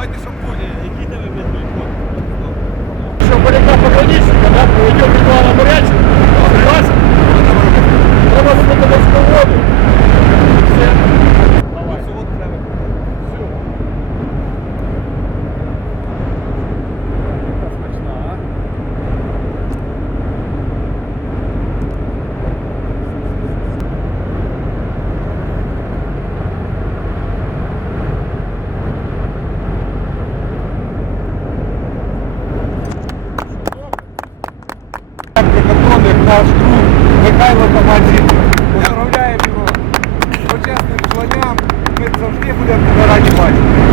Давайте шампунь. Які тебе блядь, Що, поляка пограничника, да? наш друг Михайло Тамадзін. Поздравляємо його з почесним званням. Ми завжди будемо тебе раді бачити.